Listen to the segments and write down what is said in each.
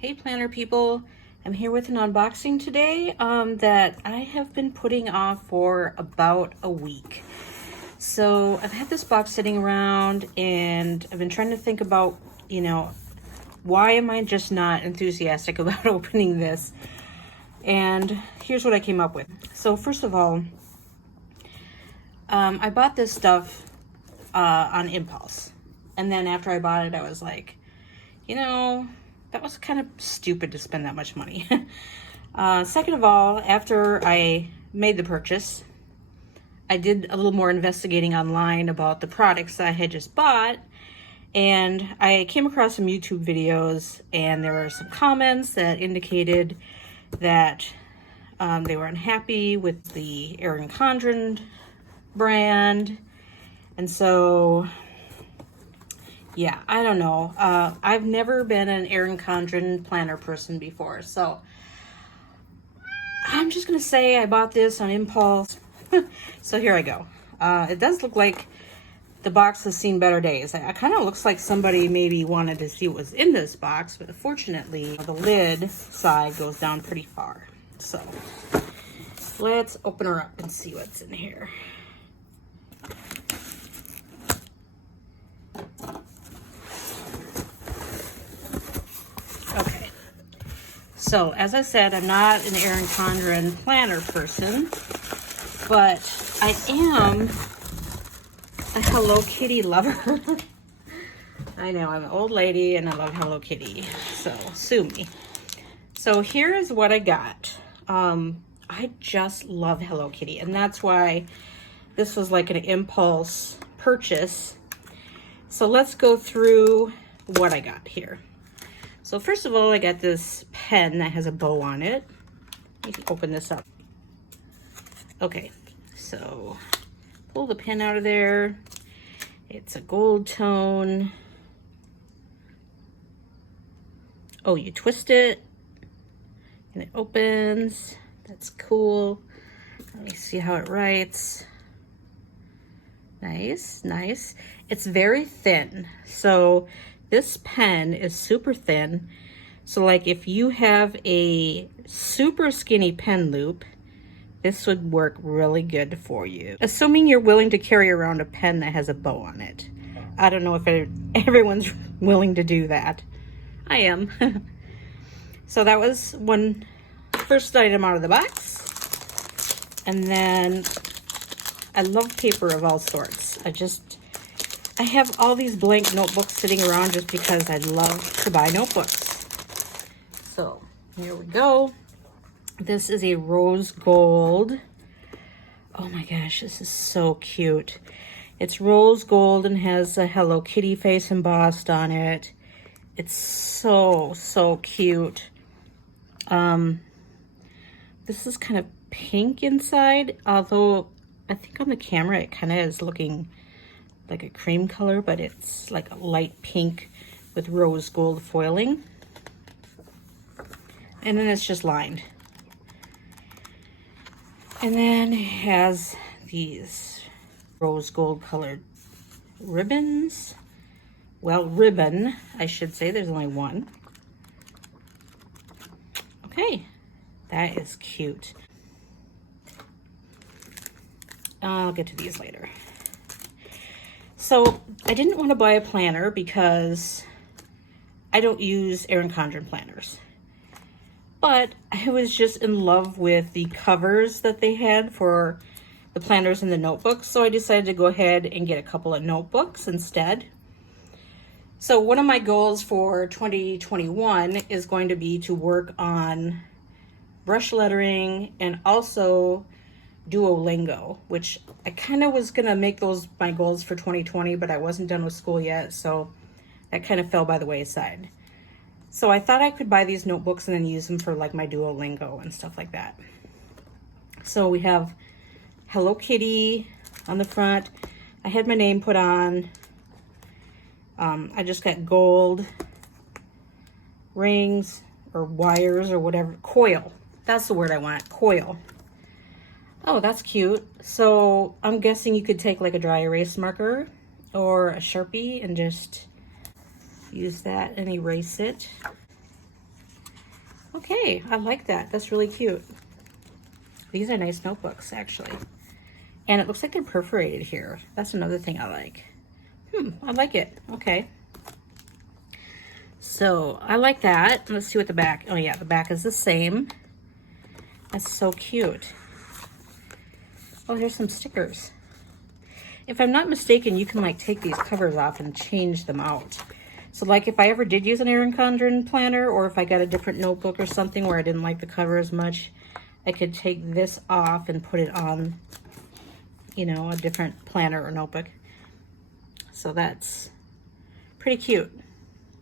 Hey planner people, I'm here with an unboxing today that I have been putting off for about a week. So I've had this box sitting around and I've been trying to think about, why am I just not enthusiastic about opening this? And here's what I came up with. So first of all, I bought this stuff on impulse. And then after I bought it, I was like, that was kind of stupid to spend that much money. Second of all, after I made the purchase, I did a little more investigating online about the products I had just bought, and I came across some YouTube videos, and there were some comments that indicated that they were unhappy with the Erin Condren brand, and so yeah, I don't know. I've never been an Erin Condren planner person before, so I'm just gonna say I bought this on impulse. So here I go. It does look like the box has seen better days. It kind of looks like somebody maybe wanted to see what was in this box, but fortunately the lid side goes down pretty far. So let's open her up and see what's in here. Okay, so as I said, I'm not an Erin Condren planner person, but I am a Hello Kitty lover. I know, I'm an old lady and I love Hello Kitty, so sue me. So here is what I got. I just love Hello Kitty, and that's why this was like an impulse purchase. So let's go through what I got here. So first of all, I got this pen that has a bow on it. You can open this up. Okay, so pull the pen out of there. It's a gold tone. Oh, you twist it and it opens. That's cool. Let me see how it writes. Nice, nice. It's very thin. So this pen is super thin. So like if you have a super skinny pen loop, this would work really good for you. Assuming you're willing to carry around a pen that has a bow on it. I don't know if everyone's willing to do that. I am. So that was one first item out of the box. And then I love paper of all sorts. I have all these blank notebooks sitting around just because I love to buy notebooks. So here we go. This is a rose gold. Oh my gosh, this is so cute. It's rose gold and has a Hello Kitty face embossed on it. It's so, so cute. This is kind of pink inside, although I think on the camera it kind of is looking like a cream color, but it's like a light pink with rose gold foiling. And then it's just lined. And then it has these rose gold colored ribbons. Well, ribbon, I should say. There's only one. Okay, that is cute. I'll get to these later. So I didn't want to buy a planner because I don't use Erin Condren planners. But I was just in love with the covers that they had for the planners and the notebooks. So I decided to go ahead and get a couple of notebooks instead. So one of my goals for 2021 is going to be to work on brush lettering and also Duolingo, which I kind of was going to make those my goals for 2020, but I wasn't done with school yet, so that kind of fell by the wayside. So I thought I could buy these notebooks and then use them for like my Duolingo and stuff like that. So we have Hello Kitty on the front. I had my name put on. I just got gold rings or wires or whatever. Coil. That's the word I want. Coil. Oh, that's cute. So I'm guessing you could take like a dry erase marker or a Sharpie and just use that and erase it. Okay, I like that. That's really cute. These are nice notebooks, actually. And it looks like they're perforated here. That's another thing I like. I like it. Okay. So I like that. Let's see what the back, oh yeah, the back is the same. That's so cute. Oh, here's some stickers. If I'm not mistaken, you can like take these covers off and change them out. So like if I ever did use an Erin Condren planner, or if I got a different notebook or something where I didn't like the cover as much, I could take this off and put it on, you know, a different planner or notebook. So that's pretty cute.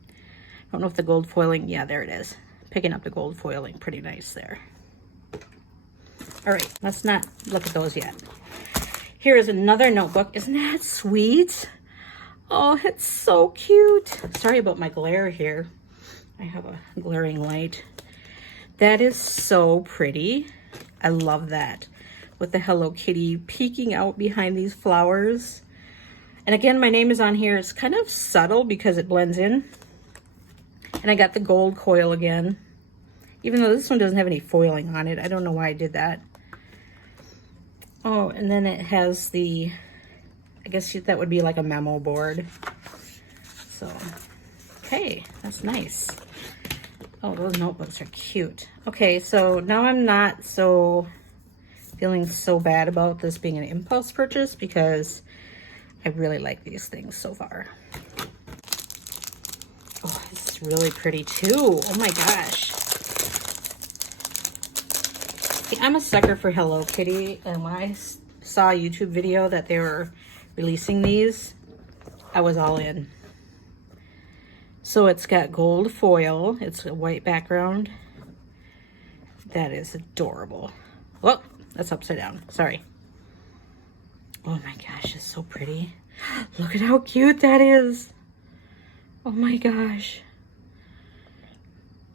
I don't know if the gold foiling, yeah, there it is. Picking up the gold foiling, pretty nice there. All right, let's not look at those yet. Here is another notebook. Isn't that sweet? Oh, it's so cute. Sorry about my glare here. I have a glaring light. That is so pretty. I love that. With the Hello Kitty peeking out behind these flowers. And again, my name is on here. It's kind of subtle because it blends in. And I got the gold coil again. Even though this one doesn't have any foiling on it. I don't know why I did that. Oh, and then it has the, I guess that would be like a memo board. So, okay, that's nice. Oh, those notebooks are cute. Okay, so now I'm not feeling so bad about this being an impulse purchase because I really like these things so far. Oh, this is really pretty too. Oh my gosh. See, I'm a sucker for Hello Kitty, and when I saw a YouTube video that they were releasing these, I was all in. So it's got gold foil. It's a white background. That is adorable. Whoa, that's upside down. Sorry. Oh my gosh, it's so pretty. Look at how cute that is. Oh my gosh.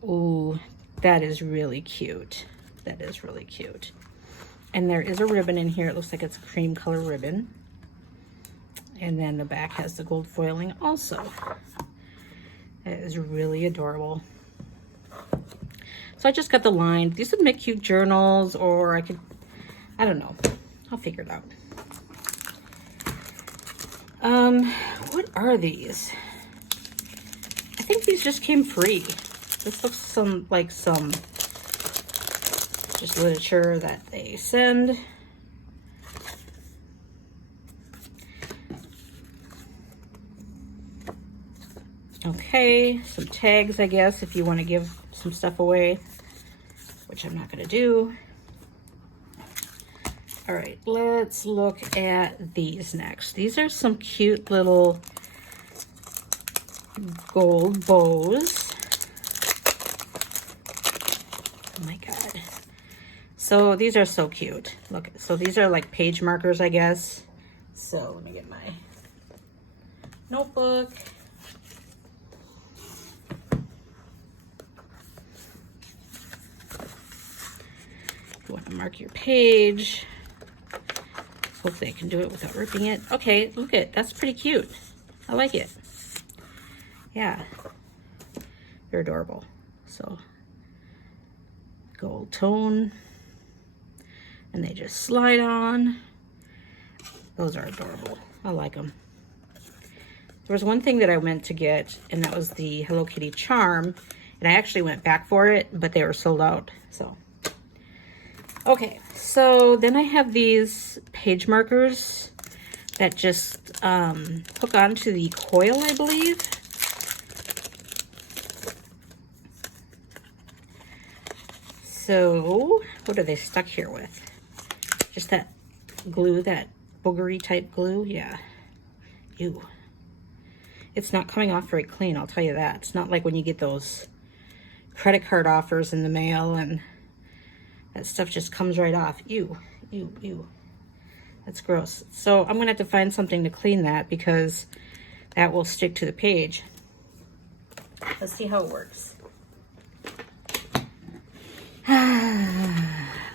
Oh, that is really cute. That is really cute. And there is a ribbon in here. It looks like it's a cream color ribbon. And then the back has the gold foiling also. That is really adorable. So I just got the line. These would make cute journals, or I could, I don't know. I'll figure it out. What are these? I think these just came free. This looks like some just literature that they send. Okay, some tags, I guess, if you want to give some stuff away, which I'm not going to do. All right, let's look at these next. These are some cute little gold bows. Oh my God. So these are so cute. Look, so these are like page markers, I guess. So let me get my notebook. You want to mark your page. Hopefully I can do it without ripping it. Okay, look at, that's pretty cute. I like it. Yeah, they're adorable. So gold tone, and they just slide on. Those are adorable. I like them. There was one thing that I meant to get, and that was the Hello Kitty charm, and I actually went back for it, but they were sold out. So okay, so then I have these page markers that just hook onto the coil, I believe. So what are they stuck here with? Just that glue, that boogery type glue. Yeah. Ew. It's not coming off very clean, I'll tell you that. It's not like when you get those credit card offers in the mail and that stuff just comes right off. Ew, ew, ew. That's gross. So I'm gonna have to find something to clean that because that will stick to the page. Let's see how it works.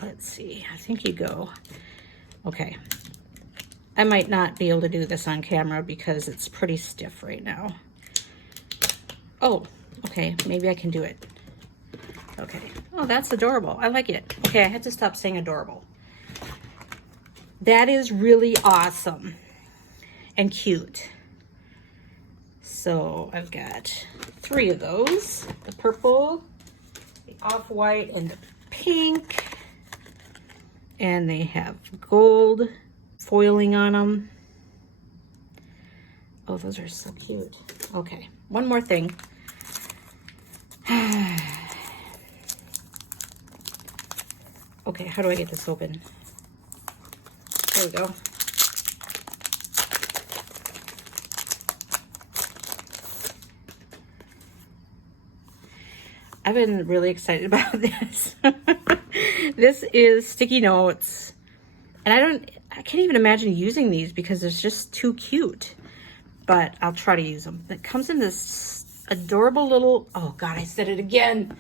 Let's see, I think you go. Okay. I might not be able to do this on camera because it's pretty stiff right now. Oh, okay, maybe I can do it. Okay. Oh, that's adorable. I like it. Okay, I had to stop saying adorable. That is really awesome and cute. So I've got 3 of those. The purple, the off-white, and the pink. And they have gold foiling on them. Oh, those are so cute. Okay, one more thing. Okay, how do I get this open? There we go. I've been really excited about this. This is sticky notes. And I can't even imagine using these because it's just too cute. But I'll try to use them. It comes in this adorable little, oh God, I said it again.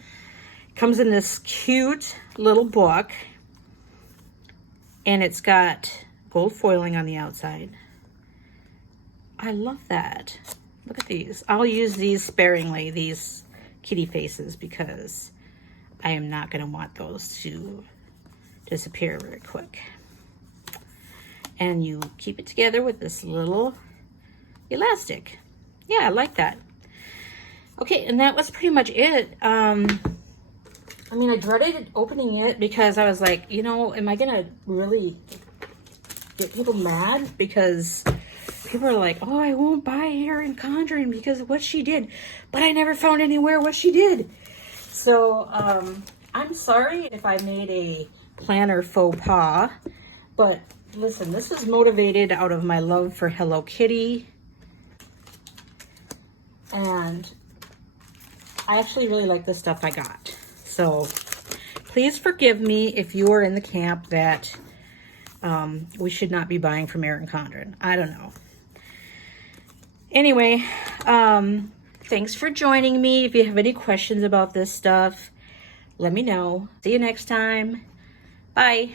It comes in this cute little book. And it's got gold foiling on the outside. I love that. Look at these. I'll use these sparingly, these kitty faces, because I am not going to want those to disappear very quick. And you keep it together with this little elastic. Yeah, I like that. Okay, and that was pretty much it. I mean, I dreaded opening it because I was like, you know, am I gonna really get people mad? Because people are like, oh, I won't buy Erin Condren because of what she did. But I never found anywhere what she did. So, I'm sorry if I made a planner faux pas. But listen, this is motivated out of my love for Hello Kitty. And I actually really like the stuff I got. So please forgive me if you are in the camp that we should not be buying from Erin Condren. I don't know. Anyway, thanks for joining me. If you have any questions about this stuff, let me know. See you next time. Bye.